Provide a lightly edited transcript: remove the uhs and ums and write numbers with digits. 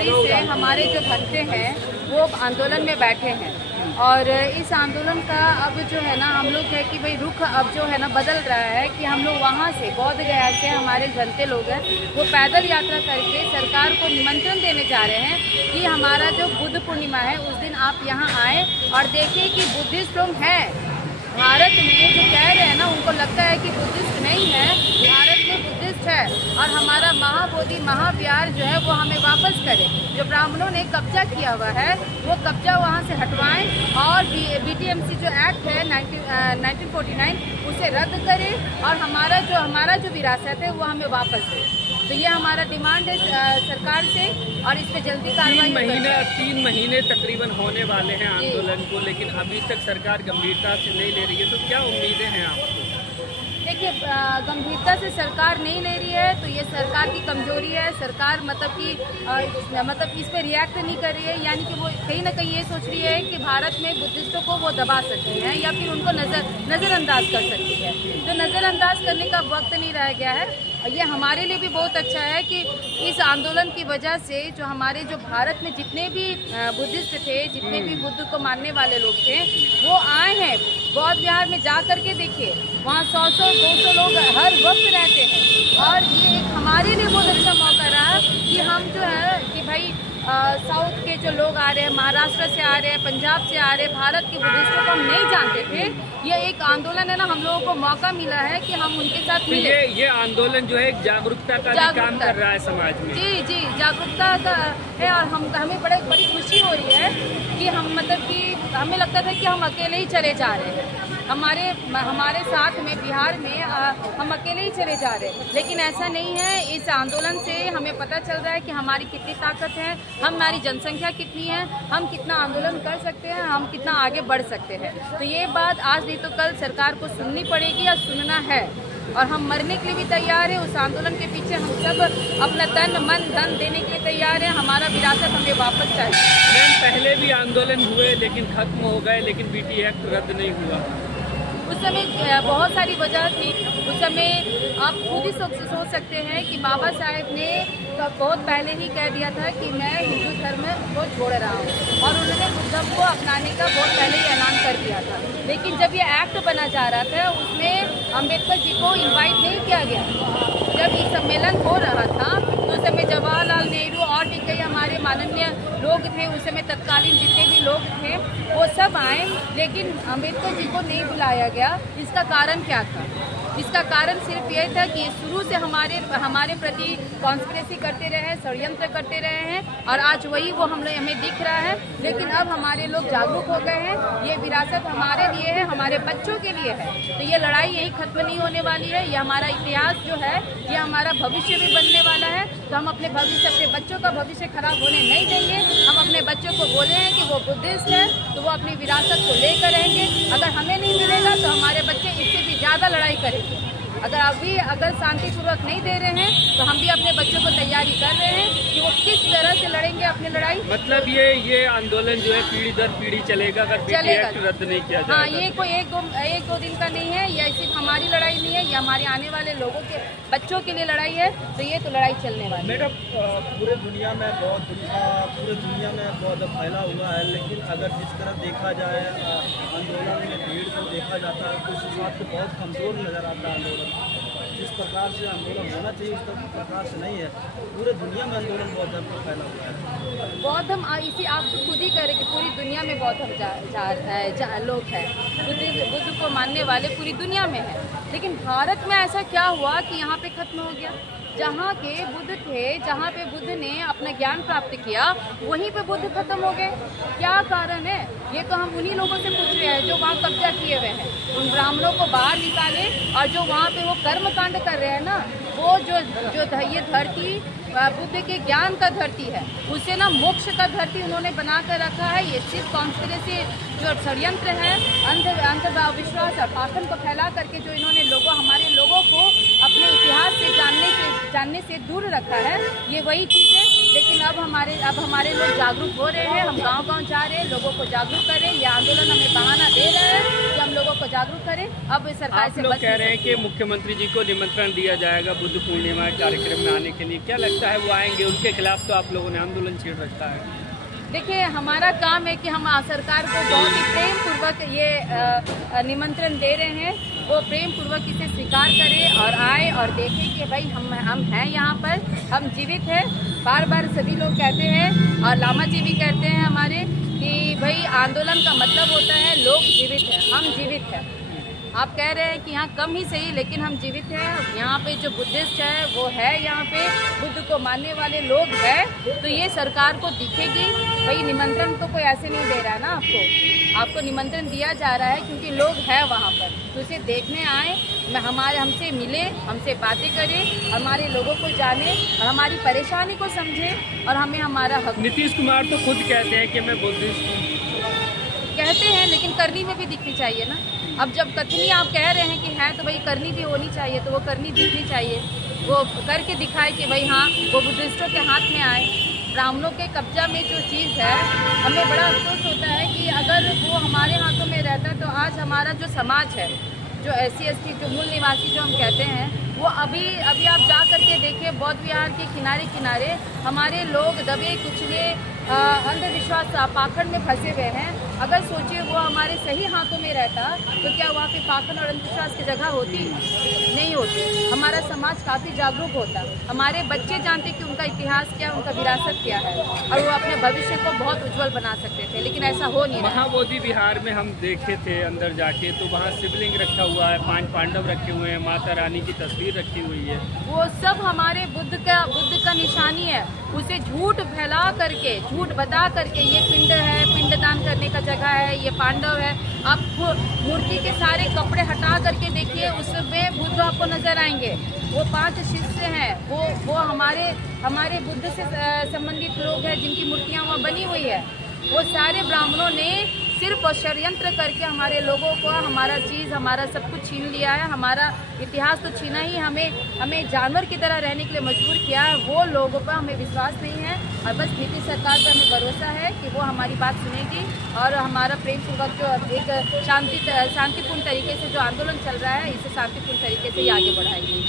जनवरी से हमारे जो भक्ते हैं वो आंदोलन में बैठे हैं और इस आंदोलन का अब जो है ना हम लोग है कि भाई रुख अब जो है ना बदल रहा है कि हम लोग वहाँ से बौद्ध गया से हमारे जनते लोग हैं वो पैदल यात्रा करके सरकार को निमंत्रण देने जा रहे हैं कि हमारा जो बुद्ध पूर्णिमा है उस दिन आप यहाँ आए और देखिए कि बुद्धिस्ट लोग हैं भारत में जो कह रहे हैं ना उनको लगता है कि बुद्धिस्ट नहीं है, भारत में बुद्धिस्ट है और हमारा महाबोधि महाविहार जो है वो हमें वापस करे। जो ब्राह्मणों ने कब्जा किया हुआ है वो कब्जा वहाँ से हटवाएं और BTMC जो एक्ट है 1949 उसे रद्द करें और हमारा जो विरासत है वो हमें वापस दे। तो ये हमारा डिमांड है सरकार से और इस पे जल्दी कार्रवाई। 3 महीने तकरीबन होने वाले हैं आंदोलन को, लेकिन अभी तक सरकार गंभीरता से नहीं ले रही है, तो क्या उम्मीदें हैं आपको? देखिए गंभीरता से सरकार नहीं ले रही है तो ये सरकार की कमजोरी है। सरकार मतलब इस पे रिएक्ट नहीं कर रही है, यानी कि वो कहीं ना कहीं ये सोच रही है कि भारत में बुद्धिस्टों को वो दबा सकती है या फिर उनको नज़रअंदाज कर सकती है। तो नज़रअंदाज करने का वक्त नहीं रह गया है। ये हमारे लिए भी बहुत अच्छा है कि इस आंदोलन की वजह से जो हमारे जो भारत में जितने भी बुद्धिस्ट थे, जितने भी बुद्ध को मानने वाले लोग थे वो आए हैं बौद्ध विहार में। जा करके देखिए वहाँ 100-200 लोग हर वक्त रहते हैं और ये एक हमारे लिए बहुत अच्छा मौका रहा कि हम जो है कि भाई साउथ के जो लोग आ रहे हैं, महाराष्ट्र से आ रहे हैं, पंजाब से आ रहे हैं, भारत के बुद्धिस्टों को हम नहीं जानते थे। ये एक आंदोलन है ना, हम लोगों को मौका मिला है कि हम उनके साथ मिले। ये आंदोलन जो है एक जागरूकता का भी काम कर रहा है समाज में। जी जागरूकता का है और हमें बड़ी खुशी हो रही है कि हम मतलब कि हमें लगता था कि हम अकेले ही चले जा रहे हैं, हमारे साथ में बिहार में हम अकेले ही चले जा रहे हैं, लेकिन ऐसा नहीं है। इस आंदोलन से हमें पता चल रहा है कि हमारी कितनी ताकत है, हमारी जनसंख्या कितनी है, हम कितना आंदोलन कर सकते हैं, हम कितना आगे बढ़ सकते हैं। तो ये बात आज नहीं तो कल सरकार को सुननी पड़ेगी और सुनना है और हम मरने के लिए भी तैयार है। उस आंदोलन के पीछे हम सब अपना तन मन धन देने के लिए तैयार है। हमारा विरासत हमें वापस चाहिए। मैम पहले भी आंदोलन हुए लेकिन खत्म हो गए, लेकिन BT एक्ट रद्द नहीं हुआ। उस समय बहुत सारी वजह थी। उस समय आप खुद ही सोच सकते हैं कि बाबा साहेब ने बहुत पहले ही कह दिया था कि मैं हिंदू धर्म को छोड़ रहा हूँ और उन्होंने बुद्धिज्म को अपनाने का बहुत पहले ही ऐलान कर दिया था। लेकिन जब ये एक्ट बना जा रहा था उसमें अम्बेडकर जी को इनवाइट नहीं किया गया। जब ये सम्मेलन हो रहा था तो उस समय जवाहरलाल नेहरू और भी कई हमारे माननीय लोग थे, उस समय तत्कालीन जितने भी लोग थे वो सब आए, लेकिन अम्बेडकर जी को नहीं बुलाया गया। इसका कारण क्या था? इसका कारण सिर्फ ये था कि शुरू से हमारे प्रति कॉन्स्पिरेसी करते रहे हैं, षड्यंत्र करते रहे हैं और आज वही वो हमें दिख रहा है। लेकिन अब हमारे लोग जागरूक हो गए हैं, ये विरासत हमारे लिए है, हमारे बच्चों के लिए है। तो ये लड़ाई यही खत्म नहीं होने वाली है। ये हमारा इतिहास जो है, ये हमारा भविष्य भी बनने वाला है। तो हम अपने बच्चों का भविष्य खराब होने नहीं देंगे। हम अपने बच्चों को बोले हैं कि वो बुद्धिस्ट है तो वो अपनी विरासत को लेकर रहेंगे। अगर हमें नहीं मिलेगा तो हमारे बच्चे इससे भी ज़्यादा लड़ाई करेंगे। अगर शांतिपूर्वक नहीं दे रहे हैं तो हम भी अपने बच्चों को तैयारी कर रहे हैं कि वो किस तरह से लड़ेंगे अपनी लड़ाई। मतलब ये आंदोलन जो है पीढ़ी दर पीढ़ी चलेगा अगर BT एक्ट रद्द नहीं किया जाएगा। हाँ, ये कोई एक दो दिन का नहीं है, ये सिर्फ हमारी लड़ाई नहीं है, ये हमारे आने वाले लोगों के बच्चों के लिए लड़ाई है। तो ये तो लड़ाई चलने वाली है। मैडम पूरे दुनिया में बौद्ध फैला हुआ है, लेकिन अगर जिस तरह देखा जाए आंदोलन में भीड़ को देखा जाता है तो उस हिसाब से बहुत कमज़ोर नज़र आता है आंदोलन। जिस प्रकार से आंदोलन होना चाहिए उस प्रकार से नहीं है। पूरे दुनिया में आंदोलन बौद्ध पर फैला हुआ है। बौद्धम इसी आप तो खुद ही कह रहे कि पूरी दुनिया में बौद्धम लोग हैं, बुद्ध को मानने वाले पूरी दुनिया में है। लेकिन भारत में ऐसा क्या हुआ कि यहाँ पे खत्म हो गया? जहाँ के बुद्ध थे, जहाँ पे बुद्ध ने अपना ज्ञान प्राप्त किया, वहीं पे बुद्ध खत्म हो गए। क्या कारण है? ये तो हम उन्हीं लोगों से पूछ रहे हैं जो वहाँ कब्जा किए हुए हैं। उन ब्राह्मणों को बाहर निकाले और जो वहाँ पे वो कर्म कांड कर रहे हैं ना, वो जो ये धरती बुद्ध के ज्ञान का धरती है, उसे ना मोक्ष का धरती उन्होंने बना कर रखा है। ये सिर्फ कॉन्स्पिरेसी जो षड्यंत्र है, अंधविश्वास और पाखंड को फैला करके जो इन्होंने हमारे लोगों को अपने इतिहास से जानने से दूर रखा है, ये वही चीज़ है। लेकिन अब हमारे लोग जागरूक हो रहे हैं, हम गांव-गांव जा रहे हैं, लोगों को जागरूक कर रहे हैं। ये आंदोलन हमें बहाना दे रहा है कि हम लोगों को जागरूक करें। अब सरकार आप लोग कह रहे हैं कि मुख्यमंत्री जी को निमंत्रण दिया जाएगा बुद्ध पूर्णिमा कार्यक्रम में आने के लिए, क्या लगता है वो आएंगे? उनके खिलाफ तो आप लोगों ने आंदोलन छेड़ रखा है। देखिए, हमारा काम है कि हम सरकार को बहुत ही प्रेम पूर्वक ये निमंत्रण दे रहे हैं, वो प्रेम पूर्वक इसे स्वीकार करें और आए और देखें कि भाई हम हैं यहाँ पर, हम जीवित हैं। बार बार सभी लोग कहते हैं और लामा जी भी कहते हैं हमारे कि भाई आंदोलन का मतलब होता है लोग जीवित हैं, हम जीवित हैं। आप कह रहे हैं कि यहाँ कम ही सही, लेकिन हम जीवित हैं। यहाँ पे जो बुद्धिस्ट है वो है, यहाँ पे बुद्ध को मानने वाले लोग हैं, तो ये सरकार को दिखेगी। भाई निमंत्रण तो कोई ऐसे नहीं दे रहा है ना आपको निमंत्रण दिया जा रहा है क्योंकि लोग हैं वहाँ पर, तो उसे देखने आए, हमसे मिले, हमसे बातें करें, हमारे लोगों को जाने और हमारी परेशानी को समझे और हमें हमारा हक। नीतीश कुमार तो खुद कहते हैं कि मैं बुद्धिस्ट हूँ, कहते हैं, लेकिन करनी में भी दिखनी चाहिए ना। अब जब कथनी आप कह रहे हैं कि है तो भाई करनी भी होनी चाहिए, तो वो करनी दिखनी चाहिए, वो करके दिखाए कि भाई हाँ वो बुद्धिस्टों के हाथ में आए। ब्राह्मणों के कब्जा में जो चीज़ है, हमें बड़ा अफसोस होता है कि अगर वो हमारे हाथों में रहता तो आज हमारा जो समाज है, जो SC ST जो मूल निवासी जो हम कहते हैं, वो अभी आप जा करके देखिए बौद्ध विहार के किनारे किनारे हमारे लोग दबे कुचले अंधविश्वास पाखंड में फंसे हुए हैं। अगर सोचिए वो हमारे सही हाथों में रहता तो क्या वहाँ पे पाखंड और अंधविश्वास की जगह होती? नहीं होती। हमारा समाज काफ़ी जागरूक होता, हमारे बच्चे जानते कि उनका इतिहास क्या, उनका विरासत क्या है और वो अपने भविष्य को बहुत उज्जवल बना सकते थे, लेकिन ऐसा हो नहीं रहा। महाबोधि विहार में हम देखे थे अंदर जाके, तो वहाँ शिवलिंग रखा हुआ है, 5 पांडव रखे हुए हैं, माता रानी की तस्वीर रखी हुई है। वो सब हमारे बुद्ध का निशानी है। उसे झूठ फैला करके, झूठ बता करके ये पिंड है, पिंडदान करने का जगह है, ये पांडव है। आप मूर्ति के सारे कपड़े हटा करके देखिए, उसमें बुद्ध आपको नजर आएंगे। वो 5 शिष्य हैं, वो हमारे बुद्ध से संबंधित लोग हैं जिनकी मूर्तियाँ वहाँ बनी हुई है। वो सारे ब्राह्मणों ने सिर्फ षड्यंत्र करके हमारे लोगों को हमारा सब कुछ छीन लिया है। हमारा इतिहास तो छीना ही, हमें जानवर की तरह रहने के लिए मजबूर किया है। वो लोगों पर हमें विश्वास नहीं है और बस नीतीश सरकार पर हमें भरोसा है कि वो हमारी बात सुनेगी और हमारा प्रेम पूर्वक जो एक शांतिपूर्ण तरीके से जो आंदोलन चल रहा है, इसे शांतिपूर्ण तरीके से ही आगे बढ़ाएगी।